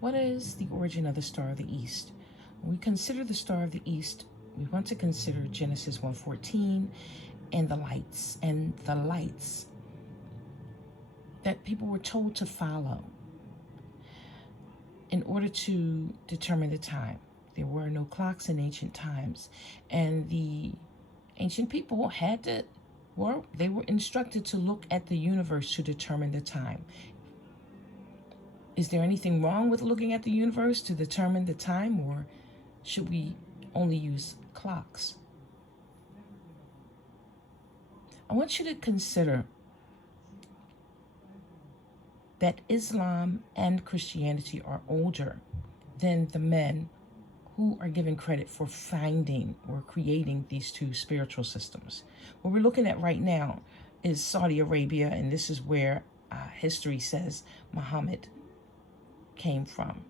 What is the origin of the Star of the East? When we consider the Star of the East, we want to consider Genesis 1:14 and the lights that people were told to follow in order to determine the time. There were no clocks in ancient times, and the ancient people they were instructed to look at the universe to determine the time. Is there anything wrong with looking at the universe to determine the time, or should we only use clocks? I want you to consider that Islam and Christianity are older than the men who are given credit for finding or creating these two spiritual systems. What we're looking at right now is Saudi Arabia, and this is where history says Muhammad came from.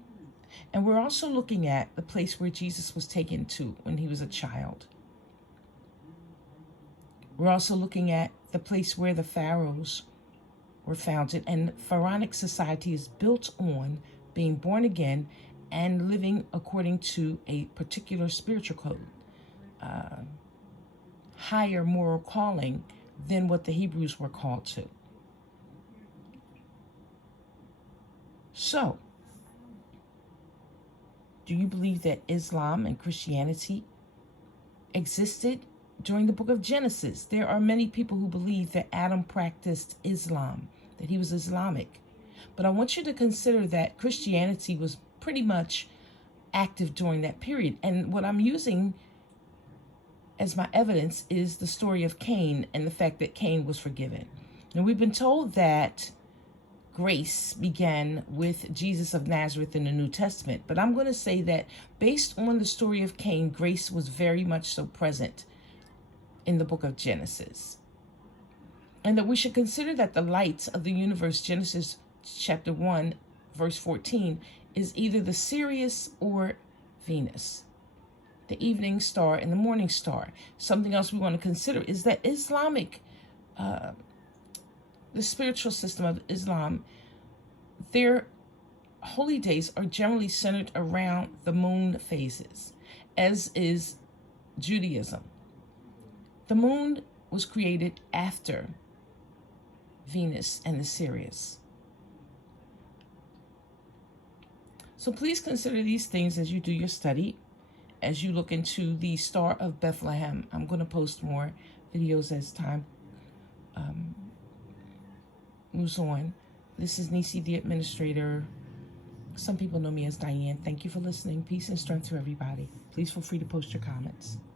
And we're also looking at the place where Jesus was taken to when he was a child. We're also looking at the place where the pharaohs were founded, and pharaonic society is built on being born again and living according to a particular spiritual code, higher moral calling than what the Hebrews were called to. So, do you believe that Islam and Christianity existed during the book of Genesis? There are many people who believe that Adam practiced Islam, that he was Islamic. But I want you to consider that Christianity was pretty much active during that period. And what I'm using as my evidence is the story of Cain and the fact that Cain was forgiven. And we've been told that grace began with Jesus of Nazareth in the New Testament. But I'm going to say that based on the story of Cain, grace was very much so present in the book of Genesis. And that we should consider that the lights of the universe, Genesis chapter 1, verse 14, is either the Sirius or Venus, the evening star and the morning star. Something else we want to consider is that the spiritual system of Islam, their holy days are generally centered around the moon phases, as is Judaism. The moon was created after Venus and the Sirius. So please consider these things as you do your study, as you look into the Star of Bethlehem. I'm going to post more videos as time moves on. This is Nisi, the administrator. Some people know me as Diane. Thank you for listening. Peace and strength to everybody. Please feel free to post your comments.